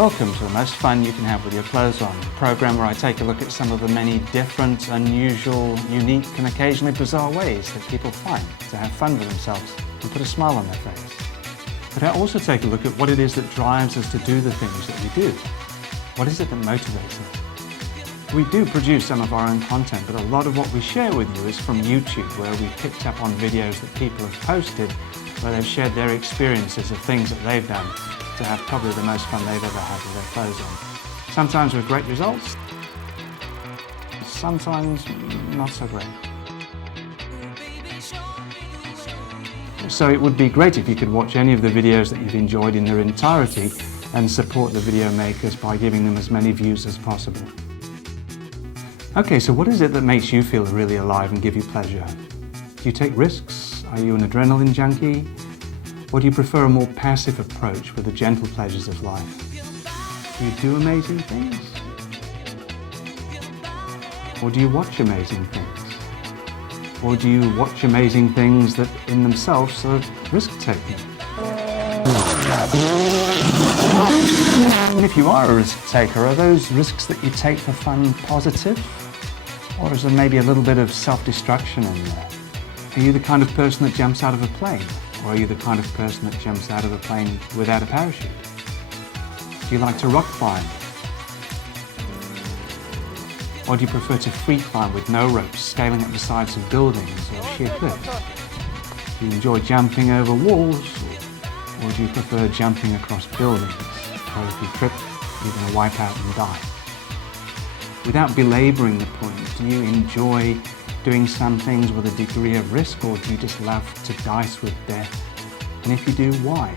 Welcome to the most fun you can have with your clothes on, a program where I take a look at some of the many different, unusual, unique and occasionally bizarre ways that people find to have fun with themselves and put a smile on their face. But I also take a look at what it is that drives us to do the things that we do. What is it that motivates us? We do produce some of our own content, but a lot of what we share with you is from YouTube, where we picked up on videos that people have posted, where they've shared their experiences of things that they've done to have probably the most fun they've ever had with their clothes on. Sometimes with great results, sometimes not so great. So it would be great if you could watch any of the videos that you've enjoyed in their entirety and support the video makers by giving them as many views as possible. Okay, so what is it that makes you feel really alive and give you pleasure? Do you take risks? Are you an adrenaline junkie? Or do you prefer a more passive approach with the gentle pleasures of life? Do you do amazing things? Or do you watch amazing things? Or do you watch amazing things that in themselves are risk-taking? And if you are a risk-taker, are those risks that you take for fun positive? Or is there maybe a little bit of self-destruction in there? Are you the kind of person that jumps out of a plane? Or are you the kind of person that jumps out of a plane without a parachute? Do you like to rock climb? Or do you prefer to free climb with no ropes, scaling up the sides of buildings or sheer cliffs? Do you enjoy jumping over walls? Or do you prefer jumping across buildings, or if you trip, you're going to wipe out and die? Without belaboring the point, do you enjoy doing some things with a degree of risk, or do you just love to dice with death? And if you do, why?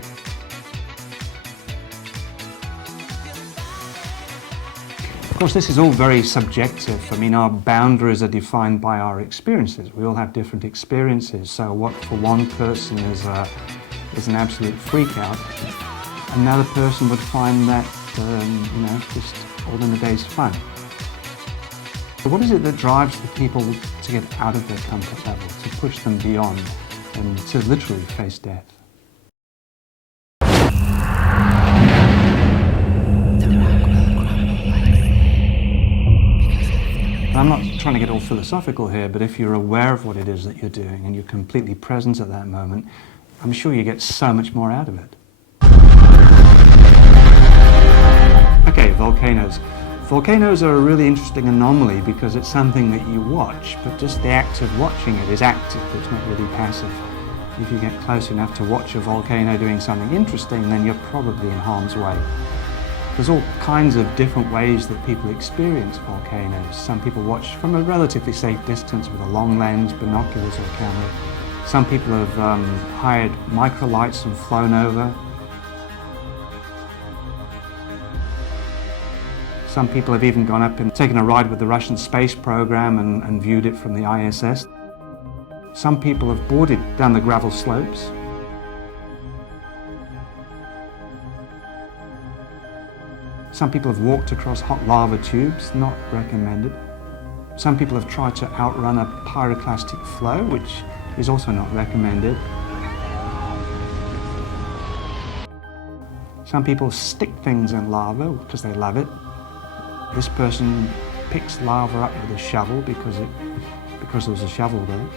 Of course, this is all very subjective. I mean, our boundaries are defined by our experiences. We all have different experiences, so what for one person is an absolute freak out, another person would find that, just all in a day's fun. What is it that drives the people to get out of their comfort level, to push them beyond, and to literally face death? I'm not trying to get all philosophical here, but if you're aware of what it is that you're doing and you're completely present at that moment, I'm sure you get so much more out of it. Okay, volcanoes. Volcanoes are a really interesting anomaly because it's something that you watch, but just the act of watching it is active, it's not really passive. If you get close enough to watch a volcano doing something interesting, then you're probably in harm's way. There's all kinds of different ways that people experience volcanoes. Some people watch from a relatively safe distance with a long lens, binoculars or camera. Some people have hired microlights and flown over. Some people have even gone up and taken a ride with the Russian space program and viewed it from the ISS. Some people have boarded down the gravel slopes. Some people have walked across hot lava tubes, not recommended. Some people have tried to outrun a pyroclastic flow, which is also not recommended. Some people stick things in lava because they love it. This person picks lava up with a shovel because there was a shovel there.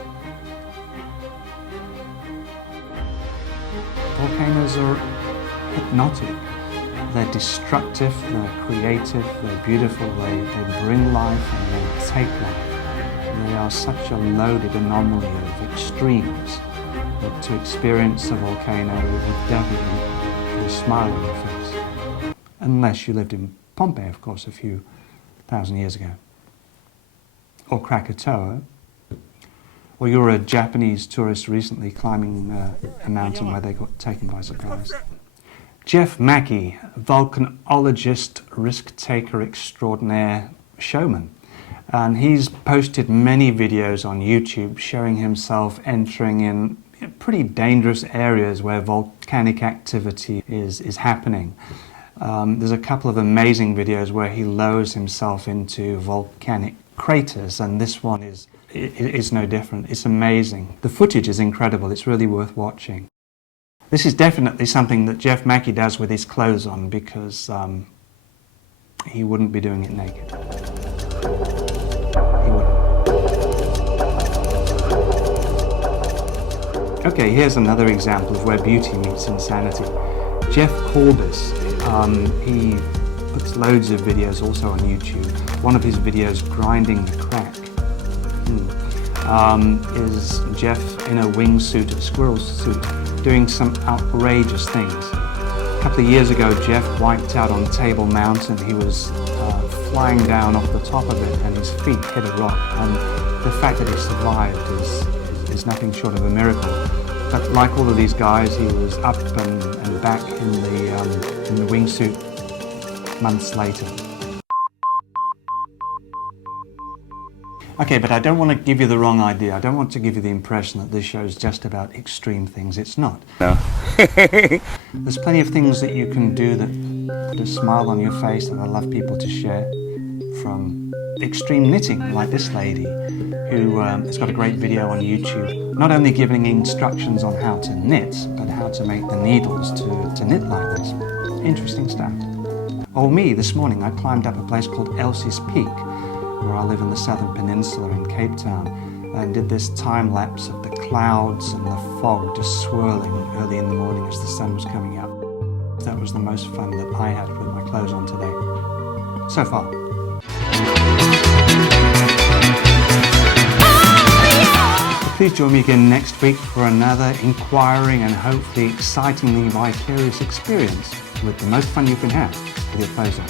Volcanoes are hypnotic. They're destructive, they're creative, they're beautiful, they bring life and they take life. And they are such a loaded anomaly of extremes that to experience a volcano would definitely put a smile on your face. Unless you lived in Pompeii, of course, a few thousand years ago. Or Krakatoa. Or you're a Japanese tourist recently climbing a mountain where they got taken by surprise. Jeff Mackey, volcanologist, risk-taker extraordinaire, showman. And he's posted many videos on YouTube showing himself entering in pretty dangerous areas where volcanic activity is happening. There's a couple of amazing videos where he lowers himself into volcanic craters, and this one is no different. It's amazing. The footage is incredible. It's really worth watching. This is definitely something that Jeff Mackey does with his clothes on because he wouldn't be doing it naked. He wouldn't. Okay, here's another example of where beauty meets insanity. Jeff Corbis, he puts loads of videos also on YouTube. One of his videos, Grinding the Crack, is Jeff in a wingsuit, a squirrel suit, doing some outrageous things. A couple of years ago, Jeff wiped out on Table Mountain. He was flying down off the top of it and his feet hit a rock. And the fact that he survived is nothing short of a miracle. But like all of these guys, he was up and back in the wingsuit months later. Okay, but I don't want to give you the wrong idea. I don't want to give you the impression that this show is just about extreme things. It's not. No. There's plenty of things that you can do that put a smile on your face that I love people to share. From extreme knitting, like this lady who has got a great video on YouTube, not only giving instructions on how to knit, but how to make the needles to knit like this. Interesting stuff. Or me, this morning I climbed up a place called Elsie's Peak, where I live in the Southern Peninsula in Cape Town, and did this time lapse of the clouds and the fog just swirling early in the morning as the sun was coming up. That was the most fun that I had with my clothes on today. So far. Please join me again next week for another inquiring and hopefully excitingly vicarious experience with the most fun you can have with your clothes on.